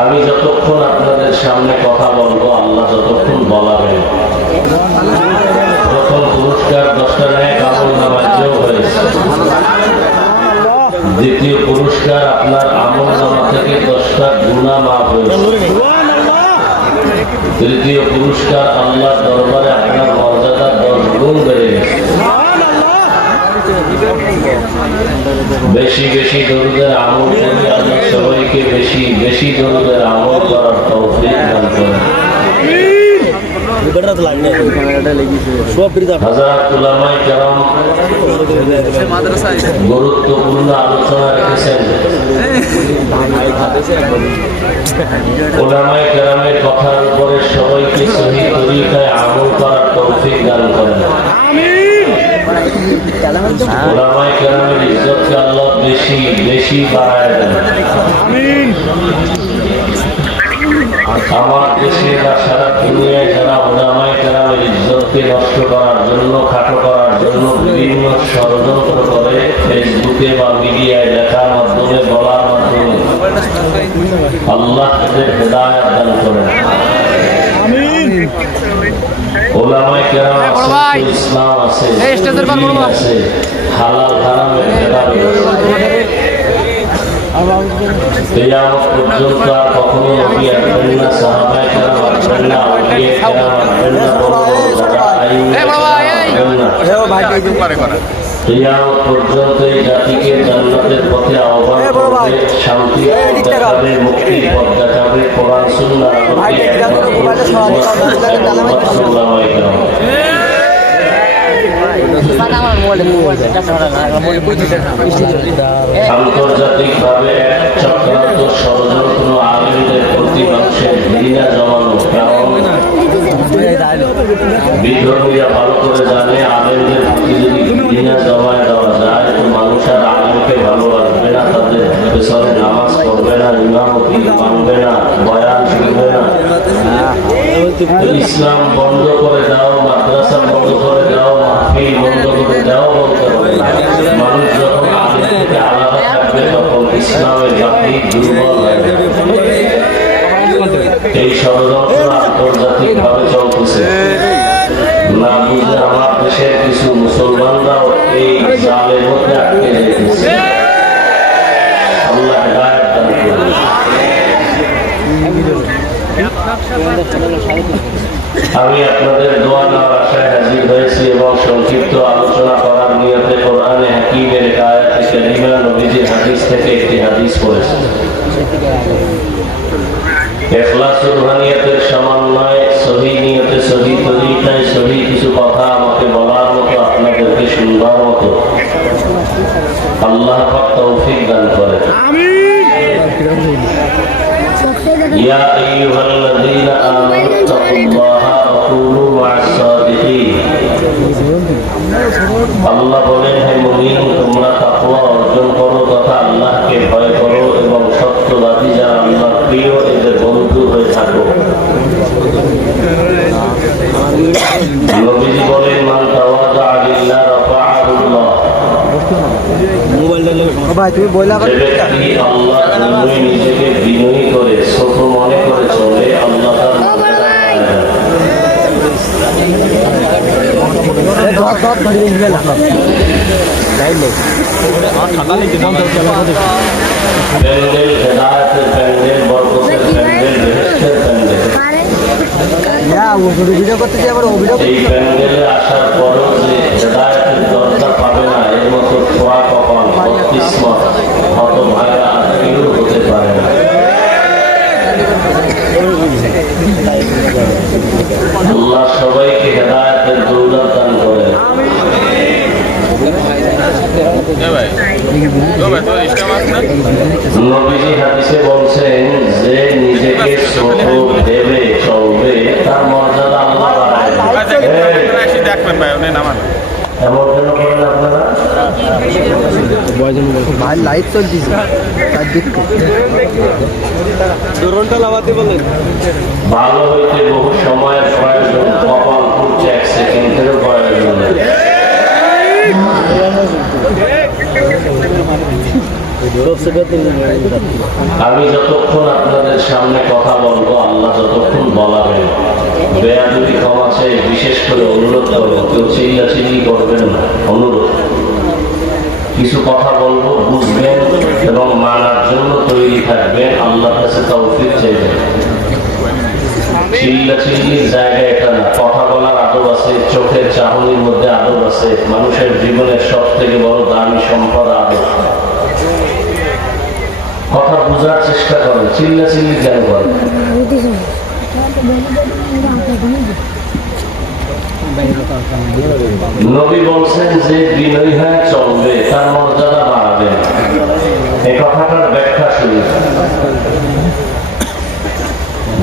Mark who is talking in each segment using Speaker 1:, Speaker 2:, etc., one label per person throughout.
Speaker 1: আমি যতক্ষণ আপনাদের সামনে কথা বলব, আল্লাহ যতক্ষণ বলাবেন। প্রথম পুরস্কার দশটা হয়েছে। দ্বিতীয় পুরস্কার আপনার আমল নামা থেকে দশটা গুণা মাফ তৃতীয় পুরস্কার আল্লাহ দরবারে আপনার মর্যাদা দশ গুণ বেড়ে গেছে। বেশি বেশি দরুদের আমল করি বেশি বেশি দরুদের আমল করার তৌফিক দান করেন। সবাইকে সহি তরিকায় আমল করার তৌফিক দান করেন ওলামাই কেরামের ইজ্জতকে আল্লাহ বেশি বেশি বাড়ায় দেন আমার দেশে বা সারা দুনিয়ায় যারা ওলামাই কেরামের ইজ্জতকে নষ্ট করার জন্য খাটো করার জন্য বিভিন্ন ষড়যন্ত্র করে ফেসবুকে বা মিডিয়ায় লেখার মাধ্যমে বলার মাধ্যমে আল্লাহ তাদের দান করেন। ওলামাই কেরাম আছে তো ইসলাম আছে
Speaker 2: এই স্টেজের পর
Speaker 1: দিন আছে হালাল পর্যন্ত আর কখনো নবী আসবেন না সাহাবায়ে কেরাম আসবেন না আউলিয়া কেরাম আসবেন না বড় বড় যারা আইন পর্যন্ত এই জাতিকে জান্নাতের পথে আহ্বান করবে শান্তি দেখাবে মুক্তির পথ দেখাবে কোরআন সুন্নাহ। আন্তর্জাতিকভাবে এক চক্রান্ত ষড়যন্ত্র আলিমদের প্রতি মানুষের ঘৃণা জমানো কারণ বিধর্মীরা ভালো করে জানে আলেমদের প্রতি যদি দেওয়া যায়, তো আলেমকে ভালোবাসবে না, তাদের নামাজ পড়বে না, ইমামতি মানবে না, বয়ান শুনবে না। ইসলাম বন্ধ করে দাও, মাদ্রাসা বন্ধ করে দাও, মাহফিল বন্ধ করে দাও, বলতে হবে। মানুষ যখন আলেম থেকে আলাদা থাকবে, তখন ইসলামের জাতি দুর্বল হয়ে যাবে। এই ষড়যন্ত্র আন্তর্জাতিক ভাবে চলতেছে। না বুঝে আমার দেশের কিছু মুসলমানরাও এই জালের মধ্যে আটকে যেতেছে। আমি আপনাদের দোয়া নেওয়ার আশায় হাজির হয়েছি এবং সংক্ষিপ্ত আলোচনা করার নিয়তে কোরআনে হাকিমের আয়াতে কারিমা নবীজির হাদিস থেকে একটি হাদিস পড়েছি। এখলাস রুহানিয়াতের সমন্বয়ে সহি নিয়তে সহি তরিকায় সহি কিছু কথা আমাকে বলার মতো আপনাদেরকে শুনবার মতো আল্লাহ পাক তৌফিক দান করে يا أيها الذين آمنوا اتقوا الله وكونوا مع الصادقين আল্লাহ বলেন হে মুমিন তোমরা তাকওয়া অর্জন করো তথা আল্লাহকে ভয় করো এবং সত্যবাদী যারা আল্লাহর প্রিয় এদের বন্ধু হয়ে থাকো। নবীজি বলেন মান তাওয়াজা লিল্লাহ রাফাআহুল্লাহ।
Speaker 3: ভাই তুমি বইলা
Speaker 1: আল্লাহ নিজেকে বিনয়ী করে ছোট মনে করে চলে প্যান্ডেল হেদায়তের প্যান্ডেল বরকতের প্যান্ডেল বেহেশতের প্যান্ডেল
Speaker 3: ভিডিও করতে যে আবার অভিযোগ
Speaker 1: এই প্যান্ডেলে আসার পরেও যে না হতে পারে না। যে নিজেকে ছোট ভেবে চলবে তার দেবে।
Speaker 4: ভাই
Speaker 3: লাইট চলতেছে
Speaker 4: ড্রোনটা লাগাতে বলেন
Speaker 1: ভালো হইতে বহু সময়ের প্রয়োজন কপাল করছে এক সেকেন্ডেরও প্রয়োজন। আমি যতক্ষণ আপনাদের সামনে কথা বলব, আল্লাহ যতক্ষণ বলাবেন বেয়া যদি কম আছে বিশেষ করে অনুরোধ করব, কেউ চিল্লা চিল্লি করবেন না, অনুরোধ। কিছু কথা বলব, বুঝবেন এবং মানার জন্য তৈরি থাকবেন, আল্লাহর কাছে তৌফিক চাইবেন। মানুষের জীবনের সব থেকে বড় দামি সম্পদ আদব। কথা বোঝার চেষ্টা করেন চিল্লা চিল্লি কেন করেন নবী বলছেন যে বিনয়ী হয়ে চলবে, তার মর্যাদা বাড়াবে এই কথাটার ব্যাখ্যা শুনি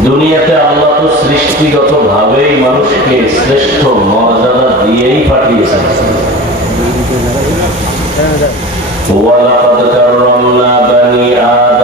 Speaker 1: দুনিয়াতে আল্লাহ তো সৃষ্টিগত ভাবেই মানুষকে শ্রেষ্ঠ মর্যাদা দিয়েই পাঠিয়েছেন। ওয়ালাকাদ কাররামনা বানি আদম।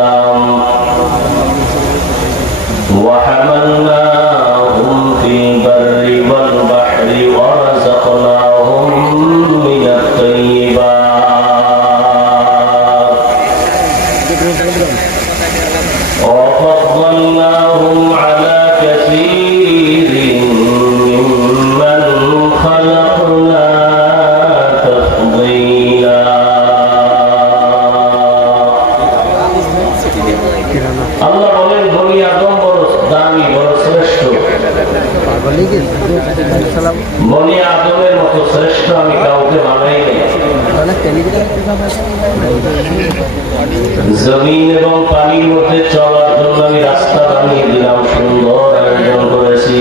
Speaker 1: বনি আদমের মতো শ্রেষ্ঠ আমি কাউকে জমিন এবং পানির মধ্যে চলার জন্য আমি রাস্তা বানিয়ে দিলাম, সুন্দর আয়োজন করেছি।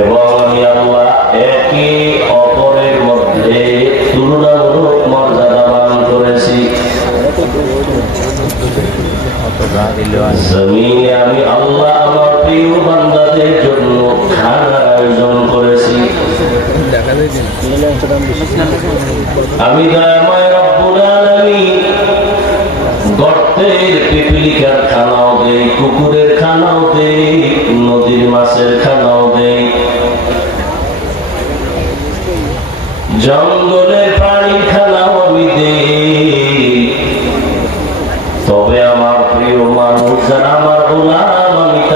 Speaker 1: এবং একে অপরের মধ্যে তুলনামূলক করেছি। জমিনে আমি আল্লাহ আমার প্রিয় নদীর মাছের খানাও দেই। জঙ্গলের প্রাণীর খানাও আমি দেই। তবে আমার প্রিয় মানুষ, যারা আমার গোলাম, আমি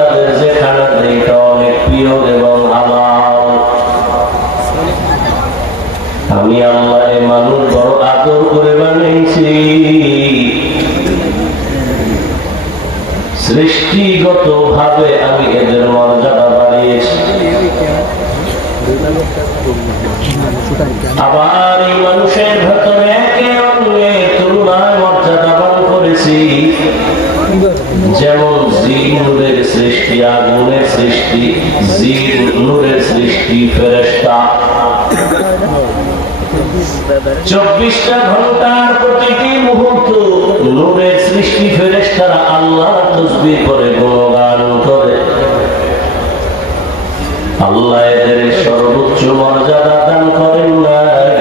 Speaker 1: আবার এই মানুষের ভেতরে একে অন্যের তুলনায় মর্যাদাবান করেছি। যেমন জি নূরের সৃষ্টি, আগুনের সৃষ্টি জি নূরের সৃষ্টি ফেরেস্তা চব্বিশটা ঘণ্টার প্রতিটি মুহূর্ত নূরের সৃষ্টি ফেরেস্তারা আল্লাহ তসবি করে গুণগান করে। আল্লাহ এদের সর্বোচ্চ মর্যাদা দান করেন নাই।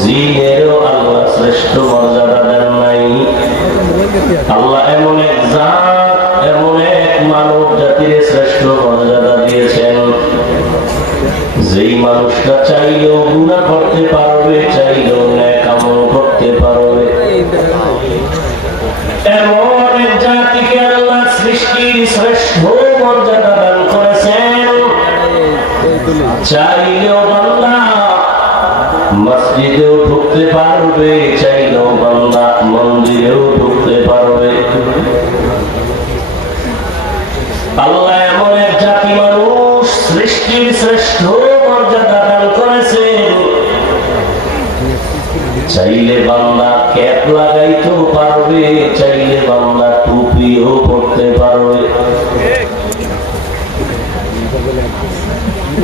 Speaker 1: জিনেরও আল্লাহ শ্রেষ্ঠ মর্যাদা দেন নাই। আল্লাহ এমন এক জাত, এমন এক মানব জাতির শ্রেষ্ঠ মর্যাদা দিয়েছেন। যেই মানুষটা চাইলেও গুণা করতে পারবে, চাইলেও ন্যাক আমল করতে পারবে। এমন এক জাতিকে আল্লাহ সৃষ্টির শ্রেষ্ঠ মর্যাদা বান্দা মসজিদেও ঢুকতে পারবে, চাইলেও মন্দিরেও ঢুকতে পারবে। চাইলে বান্দা ক্যাপ লাগাইতেও পারবে, চাইলে টুপিও পড়তে পারবে।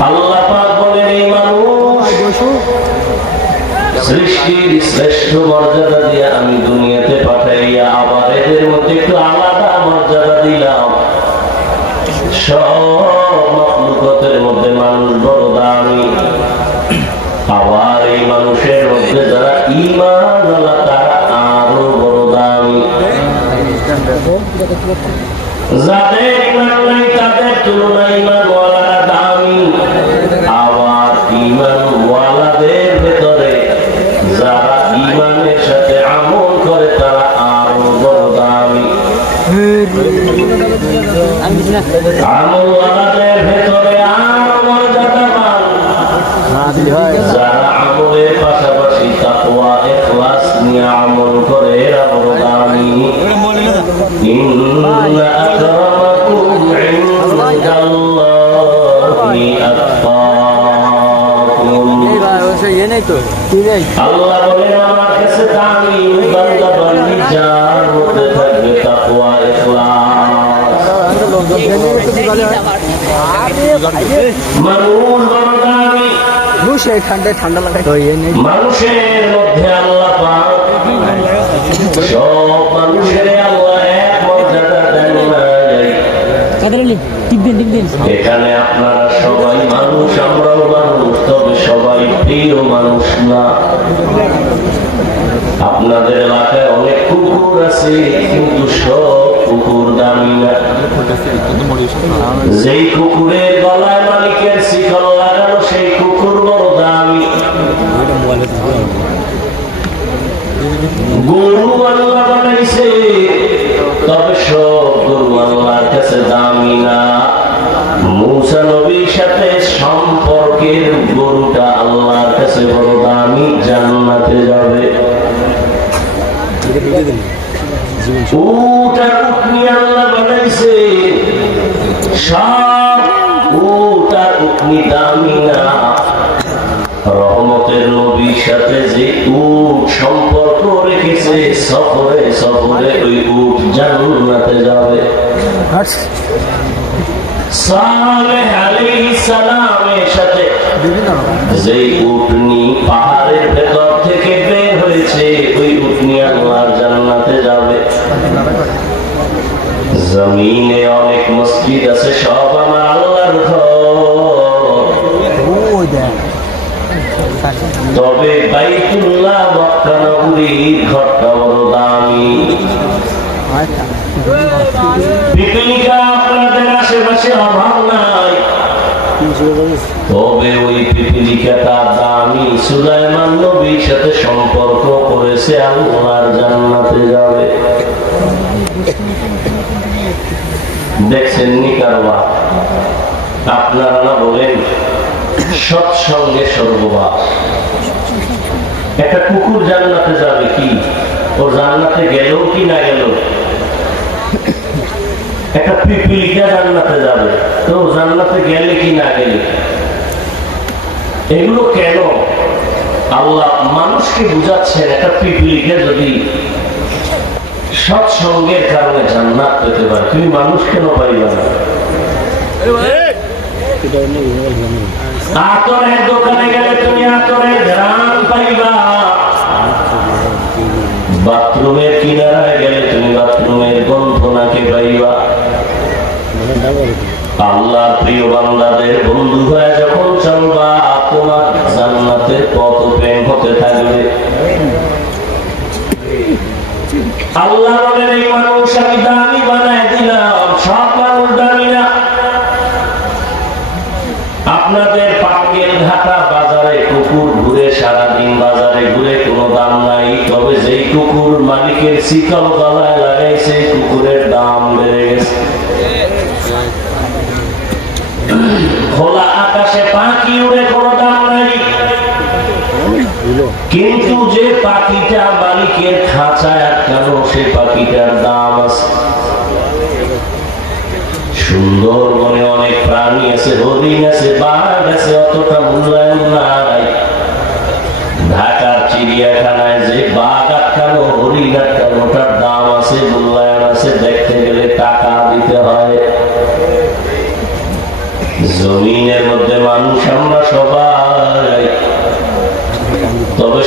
Speaker 1: আল্লাহ পাক বলেন এই মানুষ সৃষ্টির শ্রেষ্ঠ মর্যাদা দিয়ে আমি দুনিয়াতে পাঠাইয়া আবার এদের মধ্যে একটু আলাদা মর্যাদা দিলাম। সব মখলুকতের মধ্যে মানুষ বড় দামি। আবার এই মানুষের মধ্যে যারা ইমান আলা তারা আরও বড় দামি। যাদের ইমান নাই তাদের তুলনায় ইমান ওয়ালারা দামি। আবার ইমান ওয়ালাদের ভেতরে যারা ইমানের সাথে আমল করে, তারা আরও বড় দামি। আমল ওয়ালাদের
Speaker 3: ভেতরে আরও মর্যাদাবান
Speaker 1: যারা আমলের পাশাপাশি তাকওয়া, ইখলাস নিয়ে আমল করে, এরা বড় দামি। ইন্না
Speaker 3: ইয়ে নেই তো কি নেই
Speaker 1: আল্লাহ বলেন আমার কাছে দামি বান্দা বান্দি যার মধ্যে থাকবে তাকওয়া ইখলাস
Speaker 3: হয়
Speaker 1: মানুষ বড় দামি
Speaker 3: বুঝে ঠান্ডায় ঠান্ডা লাগে তো ইয়ে নেই
Speaker 1: মানুষের মধ্যে আল্লাহ পাক সব মানুষের আল্লাহ এক মর্যাদা দেন নাই।
Speaker 2: কাদারলি টিপবেন টিপবেন
Speaker 1: এখানে আপনারা সবাই মানুষ, আমরাও মানুষ, তবে সবাই প্রিয় মানুষ না। আপনাদের এলাকায় অনেক কুকুর আছে, কিন্তু সব কুকুর দামি না। যেই কুকুরের গলায় মালিকের শিকল লাগানো, সেই কুকুর বড় দামি। গরু আল্লাহ বানাইছে, তবে সব গরু আল্লাহর কাছে দামি না। মুসা নবীর সাথে সম্পর্কের গরুটা আল্লাহর কাছে বড় দামি, জান্নাতে যাবে। সফরে সফরে ওই উট জান্নাতে যাবে। সালেহ আলাইহিস সালামের সাথে
Speaker 3: বিভিন্ন
Speaker 1: যে উটনি পাহাড়ের ভেতর থেকে বের হয়েছে ওই উটনি আল্লাহর জান্নাতে যাবে। জমিনে অনেক মসজিদ আছে সব আমার আল্লাহর তবে বাইতুল্লাহ মক্কা নগরীর ঘরটা বড় দামি। সুলাইমান নবীর সাথে সম্পর্ক করেছে, আল্লাহর জান্নাতে যাবে। দেখছেন নিকারবা। আপনারা না বলেন, সৎসঙ্গে সর্ববাস একটা কুকুর জান্নাতে যাবে কি? ও জান্নাতে গেল কি না গেল একটা পিপিলিকা জান্নাতে যাবে, তো জান্নাতে গেলে কি না গেলে? এগুলো কেন? আল্লাহ মানুষকে বুঝাচ্ছেন একটা পিপিলিকা যদি সৎসঙ্গের কারণে জান্নাত পেতে পারে, তুমি মানুষ কেন পাইবা। না আল্লাহ প্রিয় বান্দাদের বন্ধু হয়ে যখন চলবা তোমার জান্নাতের পথ প্রেম হতে থাকবে। আল্লাহ এই মানুষ আমি দামি বানায় দিলাম, সব মানুষ দামি না। আপনাদের পাঙ্গের ঘাটা বাজারে কুকুর ঘুরে, সারাদিন বাজারে ঘুরে কোনো দাম নাই। তবে যেই কুকুর মালিকের শিকল গলায় লাগাইছে, কুকুরের দাম বেড়ে গেছে। খোলা আকাশে পাখি উড়ে কোনো কিন্তু যে পাখিটা মালিকের খাঁচায় আটকানো সে পাখিটার দাম আছে সুন্দরবনে অনেক প্রাণী আছে, হরিণ আছে, বাঘ আছে, অতটা মূল্যায়ন নাই। ঢাকার চিড়িয়াখানায় যে বাঘ আটকানো, হরিণ আটকানো, ওটার দাম আছে, মূল্যায়ন আছে, দেখতে গেলে টাকা দিতে হয়। জমিনের মধ্যে মানুষ আমরা সবাই।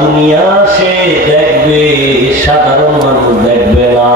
Speaker 1: দুনিয়া সে দেখবে সাধারণ মানুষ দেখবে না।